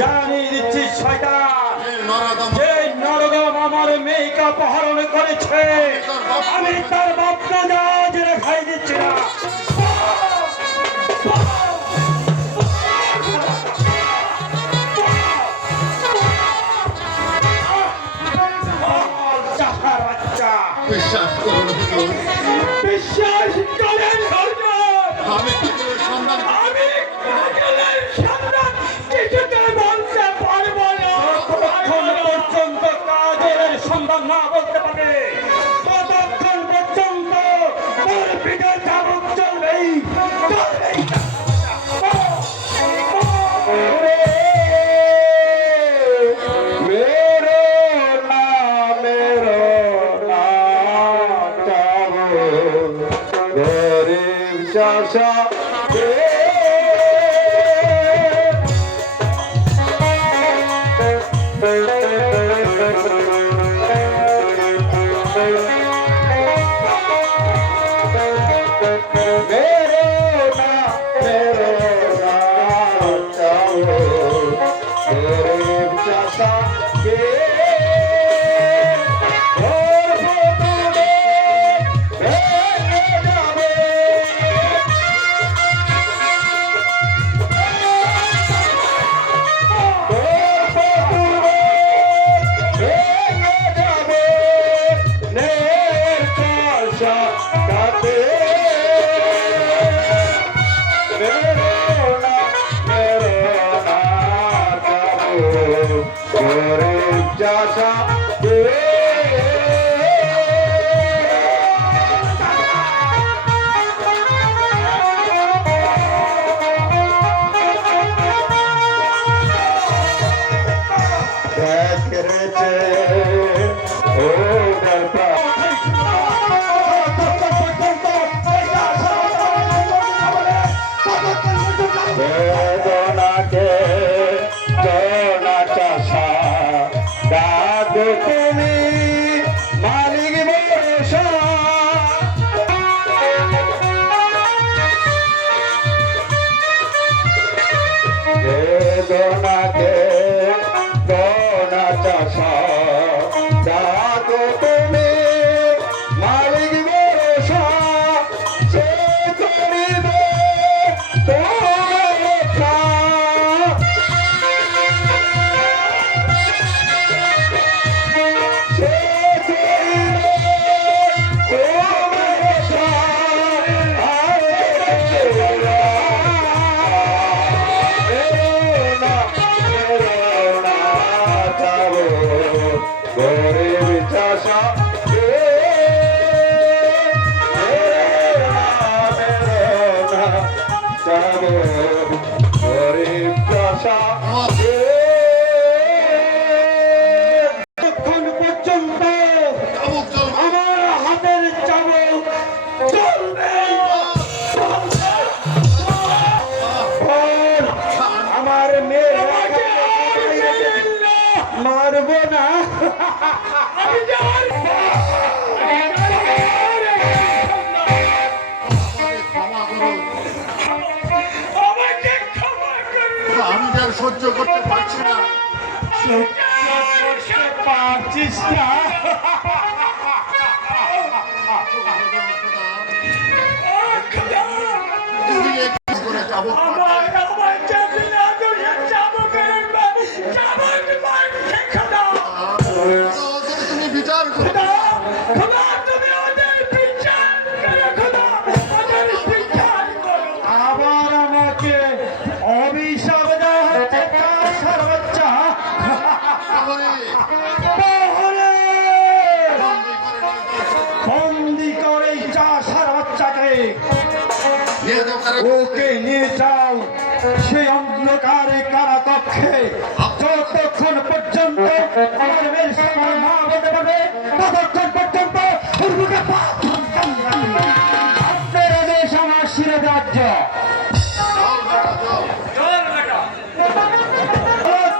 জানিয়ে দিচ্ছি শয়তান, যে নরদম আমার মেয়েকে অপহরণ করেছে, আমি তার বাপটা আজ রেখাই দিচ্ছি না। বিশ্বাস করুন, বিশ্বাস করেন আমি কাজলের সন্ধান কিছুতে বলতে পারবো না। ততক্ষণ পর্যন্ত কাজের সন্ধান না বলতে পারবে, ততক্ষণ পর্যন্ত তোর পিঠে চাবুক চলবেই চলবেই। চাষা মারবো না। আমি যার সহ্য করতে পারছি না। পারছিস না? করে যাবো তুমি বিচার করো। আবার আমাকে অভিশাপ দেওয়া হচ্ছে কাসার বাচ্চা। বন্দি করে চাষার বাচ্চাকে ওকে নিয়ে যাও সেই অন্ধকারে কারাকক্ষে। যতক্ষণ পর্যন্ত আমার মেয়ের সামনে না বলতে পারবে ততক্ষণ পর্যন্ত আপনার দেশ আমার শিরে রাজ্য।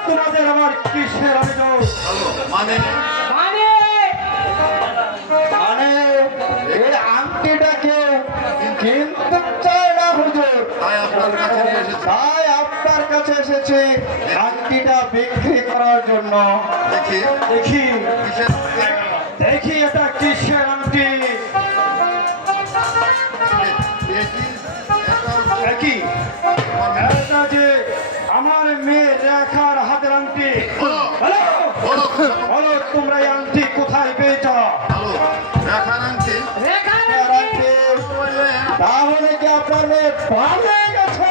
তোমাদের আমার কিসের অভিযোগ? মানে এই আংটিটাকে কিন্তু চায় না হুজুর, তাই আপনার কাছে নিয়ে এসেছি। তাই আপনার কাছে কাছে এসেছি আংটিটা বিক্রি করার জন্য। দেখি দেখি কিসের দেখি এটা কিসের আংটি? এটি দেখি এটা যে আমার মেয়ে রেখার হাতের আংটি। হ্যালো বলো বলো তোমরা এই আংটি কোথায় পেয়েছ? ভালো দেখার আংটি রেখার আংটি তাহলে কি আপনার মেয়ে পালিয়ে গেছে?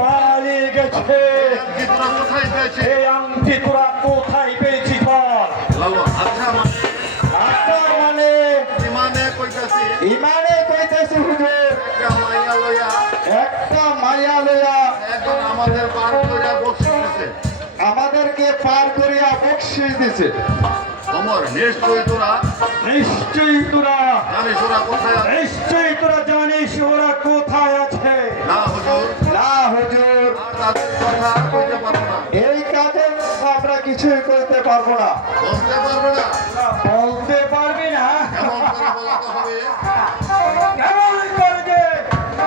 পালিয়ে গেছে। আংটি তোরা কোথায় পেয়েছিস এই আংটি তোরা কোথায় পেয়েছিস বল? লালু আচ্ছা আপনার মানে মানে কইতাছি ইমানে কইতেছি হুজুর, একটা মাইয়া লইয়া একটা মাইয়া লইয়া এখন আমাদের পার কইরা বসিতেছে আমাদেরকে পার করিয়া বকশিস দিছে। অমর নিশ্চয়ই তোরা নিশ্চয়ই তোরা জানিস ওরা কোথায় আছে নিশ্চয়ই তোরা জানিস ওরা কোথায় আছে। না হুজুর না হুজুর, আর তাদের কথা কইতে পারবো না এই কাজে আমরা কিছুই করতে পারবো না। বলতে পারবো না বলতে পারবি না? এমন করে বলাতে হবে কেমন করে যে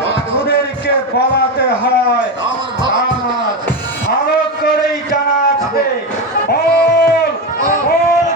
বলাতে হবে ওদেরকে বলাতে হয় আমার ভালো আমার ভালো করেই জানা আছে। বল বল